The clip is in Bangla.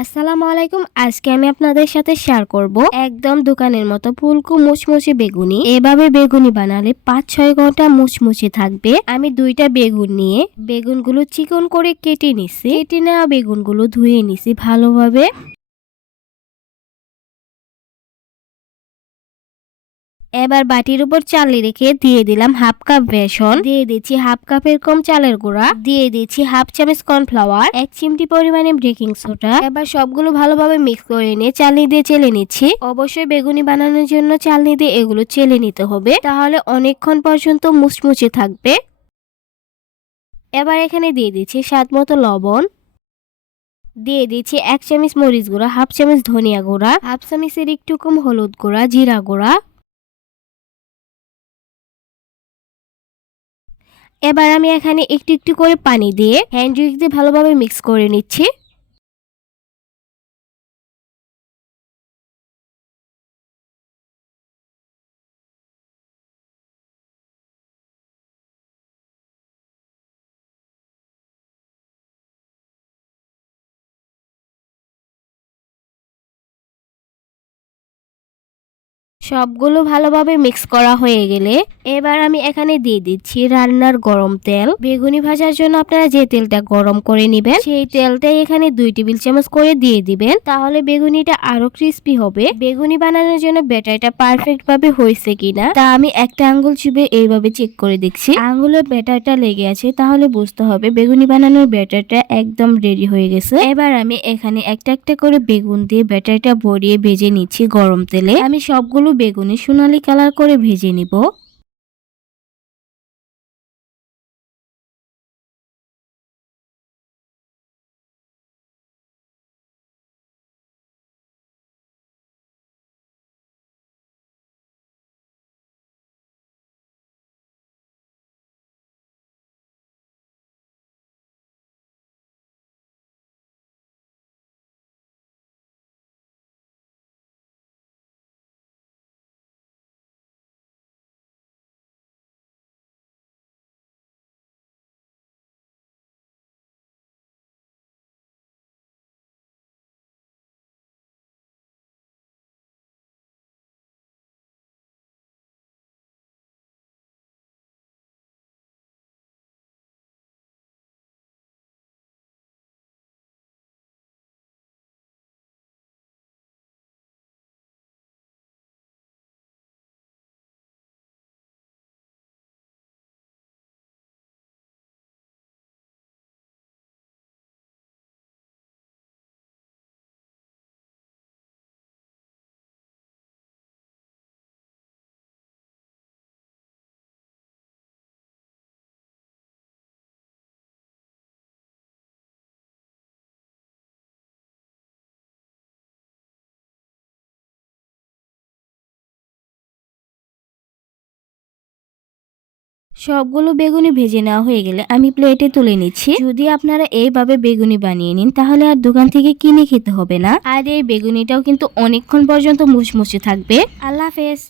আসসালামু আলাইকুম। আজকে আমি আপনাদের সাথে শেয়ার করব একদম দোকানের মতো ফুলকো মুচমুচে বেগুনি। এভাবে বেগুনি বানালে ৫-৬ ঘন্টা মুচমুচে থাকবে। আমি ২টা বেগুন নিয়ে বেগুনগুলো চিকন করে কেটে নিছি। কেটে নেওয়া বেগুনগুলো ধুয়ে নিছি ভালোভাবে। এবার বাটির উপর চালি রেখে দিয়ে দিলাম হাফ কাপ বেসন, দিয়ে দিচ্ছি হাফ কাপের কম চালের গুঁড়া, দিয়ে দিচ্ছি হাফ চামচ কর্নফ্লাওয়ার, ১ চিমটি পরিমাণে বেকিং সোডা। এবার সবগুলো ভালোভাবে মিক্স করে নিয়ে চালনি দিয়ে চেলে নিচ্ছি। অবশ্যই বেগুনি বানানোর জন্য চালনি দিয়ে এগুলো চেলে নিতে হবে, তাহলে অনেকক্ষণ পর্যন্ত মুচমুচে থাকবে। এবার এখানে দিয়ে দিচ্ছি স্বাদ মতো লবণ, দিয়ে দিচ্ছি ১ চামচ মরিচ গুঁড়া, হাফ চামচ ধনিয়া গুঁড়া, হাফ চামচের একটু কম হলুদ গুঁড়া, জিরা গুঁড়া। এবার আমি এখানে একটু একটু করে পানি দিয়ে হ্যান্ড উইক্স দিয়ে ভালোভাবে মিক্স করে নিচ্ছি। সবগুলো ভালোভাবে মিক্স করা হয়ে গেলে এবার আমি এখানে দিয়ে দিচ্ছি রান্নার গরম তেল। বেগুনি ভাজার জন্য আপনারা যে তেলটা গরম করে নেবেন সেই তেলটাই এখানে ২ টেবিল চামচ করে দিয়ে দিবেন, তাহলে বেগুনিটা আরো ক্রিস্পি হবে। বেগুনি বানানোর জন্য ব্যাটারটা পারফেক্ট ভাবে হয়েছে কিনা তা আমি একটা আঙ্গুল চিপে এইভাবে চেক করে দেখছি। আঙ্গুলের ব্যাটারটা লেগে আছে, তাহলে বুঝতে হবে বেগুনি বানানোর ব্যাটারটা একদম রেডি হয়ে গেছে। এবার আমি এখানে একটা একটা করে বেগুন দিয়ে ব্যাটারটা ভরিয়ে ভেজে নিচ্ছি গরম তেলে। আমি সবগুলো বেগুনি সোনালী কালার করে ভেজে নিব। সবগুলো বেগুনি ভেজে নেওয়া হয়ে গেলে আমি প্লেটে তুলে নিচ্ছি। যদি আপনারা এইভাবে বেগুনি বানিয়ে নিন তাহলে আর দোকান থেকে কিনে খেতে হবে না, আর এই বেগুনিটাও কিন্তু অনেকক্ষণ পর্যন্ত মুচমুচে থাকবে। আল্লাহ হাফেজ।